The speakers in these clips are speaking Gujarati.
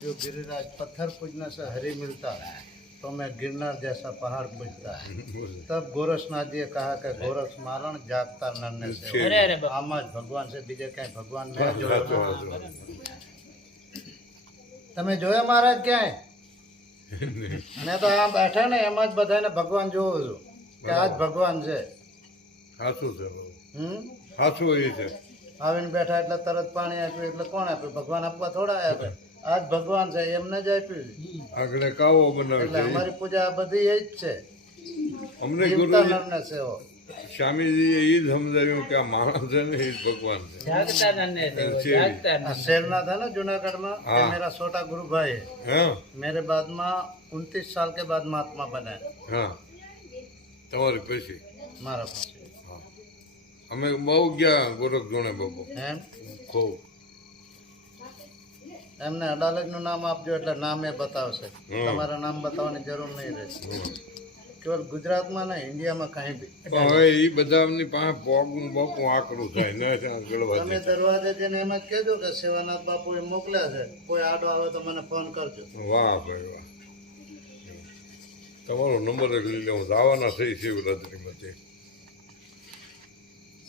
जो गिरिराज पत्थर पूजने से हरि मिलता तो मैं गिरनार जैसा पहाड़ पूजता। तब गोरखनाथ जी कहा कि गोरख मारण जागता नन्हे से आम ज भगवान से बीजे कहीं भगवान में जो તમે જોયા મહારાજ ક્યાંય? મેં તો આ બેઠા ને એમ જ બધાને ભગવાન જોઉં છું કે આ જ ભગવાન છે. સાચું છે, સાચું એ છે. આવીને બેઠા એટલે તરત પાણી આપ્યું એટલે કોણ આપ્યું? ભગવાન આપવા થોડા આપે. આ જ ભગવાન છે એમને જ આપ્યું. આગળ કાવો બનાવે એટલે અમારી પૂજા આ બધી એ જ છે. અમને જીવતા નરને સેવો. સ્વામીજીએ એ જ સમજાવ્યું કે આ માણસ છે ને એ જ ભગવાન છે. शेरना था ना जूनागढ़ में, हाँ। मेरा छोटा गुरु भाई है. હા मेरे बाद में 29 साल के बाद महात्मा बने હા તમારી પછી मारा पास હા અમે બહુ ગયા ગોરખ જોડે બાપુ એમ ખૂબ એમને અડાલજનું નામ આપજો એટલે નામ એ બતાવશે. તમારા નામ બતાવવાની જરૂર નહીં રહે. કેવલ ગુજરાતમાં નહીં, ઇન્ડિયામાં કાંઈ બી. પણ હવે એ બધાની પાસે પોગું બોકું આકરું થાય ને આગળ તમે વધે. દરવાજે જઈને એમ જ કહેજો કે શિવાનાથ બાપુ એ મોકલ્યા છે, કોઈ આડો આવે તો મને ફોન કરજો. વાહ ભાઈ વાહ. તમારો નંબર એક લઈ લઉં. આવવાના થઈ શિવરાત્રિમાંથી.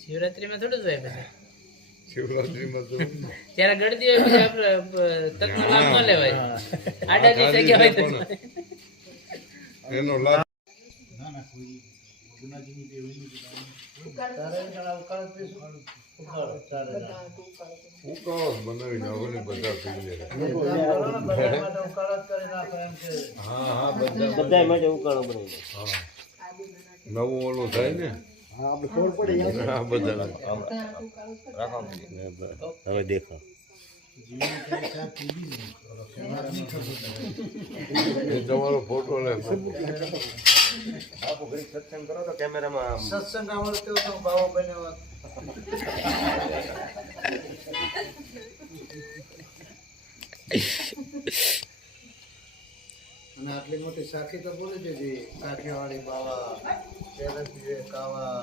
શિવરાત્રીમાં થોડું જ હોય પછી શિવરાત્રિમાં તો ત્યારે ગળદી હોય પછી આપણે તત્નો લાભ ન લેવાય. આડાની જગ્યા હોય તો એનો લાભ ચારે જણા ઉકાળો જ પીશું. ઉકાળો, ચારે જણા. ઉકાળો જ બનાવીને હવે બધા પી લે. એક કામ કરો ને, બધા માટે ઉકાળો જ કરી નાખો એમ છે. હા હા બધા માટે ઉકાળો બનાવી હા નવું ઓલું થાય ને હા બધા હવે દેખો એ તમારો ફોટો લે સત્સંગ કરો તો કેમેરામાં સત્સંગ આવડતો તો ભાવો બન્યો હોત. અને આટલી મોટી સાખી તો બોલી દીધી. કાઠિયાવાડી બાવા, શેરે પીવે કાવા,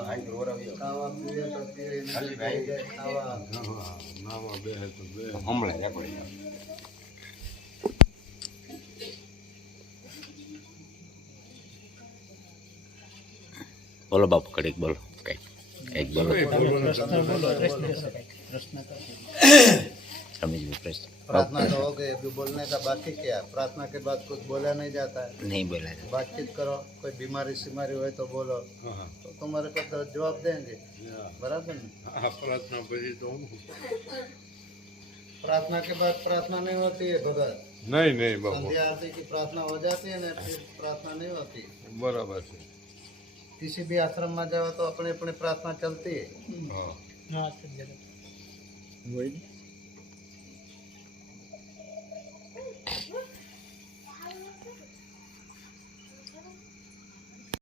કાવા પીવે તો પીવે, નથી પીવે ખાવા. નામાં બે તો બે હમણાં રેકોર્ડિંગ બોલો બાપુ કડીક બોલો કઈક બોલો प्रश्न प्रार्थना तो हो गई, अभी बोलने का बाकी क्या? प्रार्थना के बाद कुछ बोला नहीं जाता है. नहीं बोला बातचीत करो, कोई बीमारी सीमारी हो तो बोलो, तो तुम्हारे को तो जवाब देंगे. बराबर ना? આ પ્રાર્થના પછી તો હું प्रार्थना के बाद प्रार्थना नहीं होती है भगत. નહીં નહીં બાપુ संध्या आरती की प्रार्थना हो जाती है ना, फिर प्रार्थना नहीं होती. બરાબર છે किसी भी आश्रम में जाओ तो अपनी अपनी प्रार्थना चलती है. હા હા,